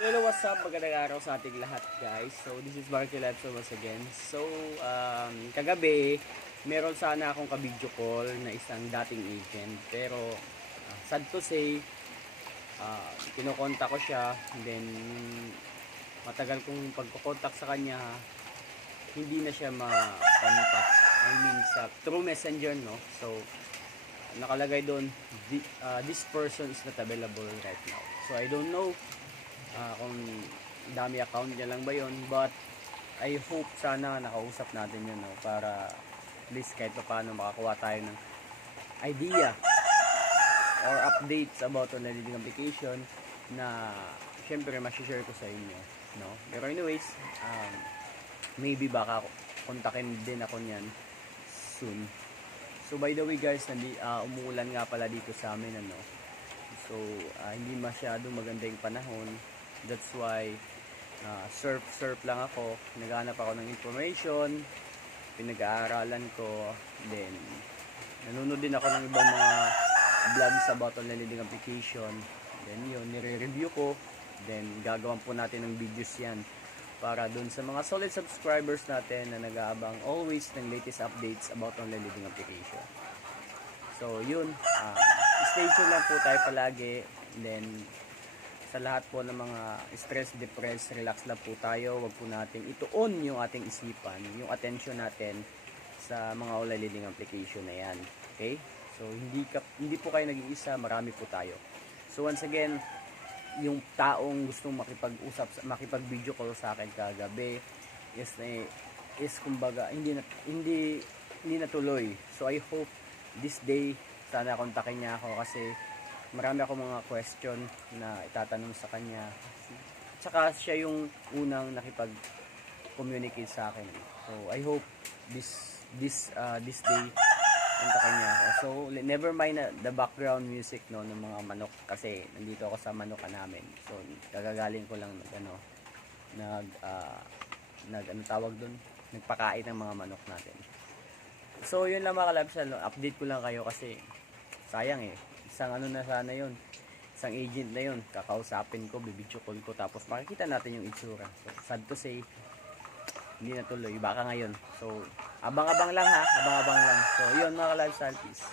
Hello, what's up? Magandang araw sa ating lahat, guys. So, this is Marky Lepso once again. So, kagabi, meron sana akong ka-video call na isang dating agent. Pero, sad to say, kinokontak ko siya. Then, matagal kong pagkukontak sa kanya, hindi na siya ma-contact. I mean, sa through messenger, no? So, nakalagay doon, this person is not available right now. So, I don't know kung dami account niya lang ba yon, but I hope sana nakausap natin yun, no? Para at least kahit pa paano makakuha tayo ng idea or updates about on the leading application na syempre masishare ko sa inyo, no? Pero anyways, maybe baka kontakin din ako niyan soon. So by the way guys, umuulan nga pala dito sa amin, ano. So hindi masyadong maganda yung panahon. That's why surf lang ako. Naghanap ako ng information, pinag-aaralan ko, then nanonood din ako ng ibang mga vlogs about on lending application. Then yun, nire-review ko, then gagawan po natin ng videos yan para dun sa mga solid subscribers natin na nag-aabang always ng latest updates about on lending application. So yun, stay tuned lang po tayo palagi. Then sa lahat po ng mga stress, depressed, relax lang po tayo. Huwag po natin ituon yung ating isipan, yung attention natin sa mga online leading application na yan. Okay? So hindi po kayo nag-iisa, marami po tayo. So once again, yung taong gustong makipag-video call sa akin kagabi is kumbaga hindi natuloy. So I hope this day sana kontakin niya ako kasi marami akong mga question na itatanong sa kanya. Tsaka siya yung unang nakipag-communicate sa akin. So I hope this day kontakin niya ako. So never mind the background music, no, ng mga manok kasi nandito ako sa manokan namin. So gagagaling ko lang tawag doon, nagpakain ng mga manok natin. So yun lang mga kalabs, update ko lang kayo kasi sayang isang na sana yun, isang agent na yun, kakausapin ko, bibidyo call ko, tapos makikita natin yung itsura. So sad to say, hindi natuloy, baka ngayon. So abang-abang lang ha, abang-abang lang. So yun mga ka-lifestyle, peace.